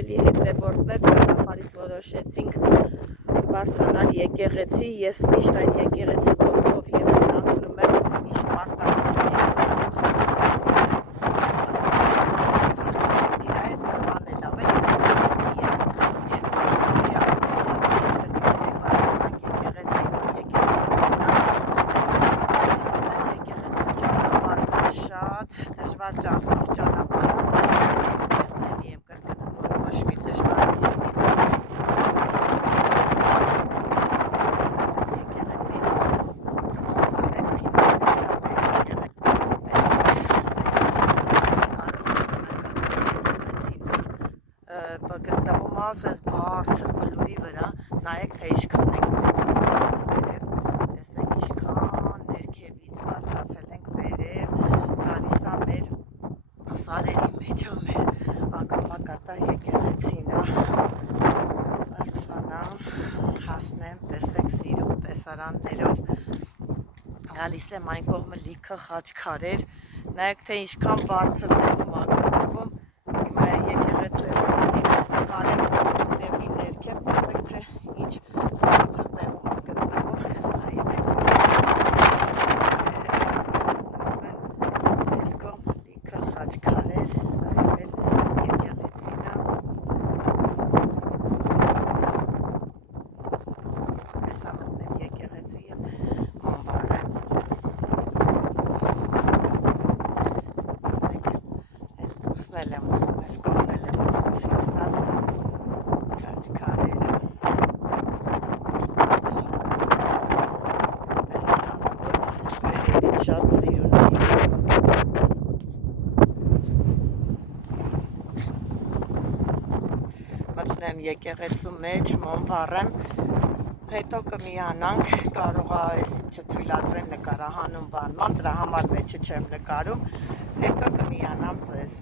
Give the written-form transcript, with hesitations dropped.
սիրելի հետևորդներ, ճանապարհից որոշեցինք բարձրանալ եկեղեցի, ես միշտ այդ եկեղեցի կողքով երբ անցնում եմ, միշտ մարտակում դժվար ճանապարհ ճանապարհը, բայց ես էլի եմ կրկնում, որ ոչ մի դժվարությունից գտնվում է ասես բարձր բլուրի վրա, նայեք թե ինչքան ենք բարձրացել, տեսեք ինչքան ներքևից բարձրացել ենք վերև, գալիս է մեր սարերի մեջը մեր ակամակատա եկեղեցին է, բարձրանամ, հասնեմ, տեսեք սիրուն տեսարաններով, գալիս եմ այն կողմը լիքը խաչքարեր, նայեք թե ինչքան բարձր տեղում է գտնվում, հիմա եկեղեցու կարեմ դեպի ներքև, տեսեք թե ինչ բարձր տեղում է գտնվում, նայեք այս կողմ լիքը խաչքարեր, սա էլ մեր եկեղեցին է, հեսա մտնեմ եկեղեցի և անվարեմ, տեսեք, այս դուրսն էլ եմ ուզում, այս կողմն էլ եմ ուզում խիստալ, քարերը վերևից շատ սիրուն է մտնեմ եկեղեցու մեջ, մոմ վառեմ, հետո կմիանանք, կարող է այս ինչը թույլատրեն նկարահանում բանման, դրա համար մեջը չեմ նկարում, հետո կմիանամ ձեզ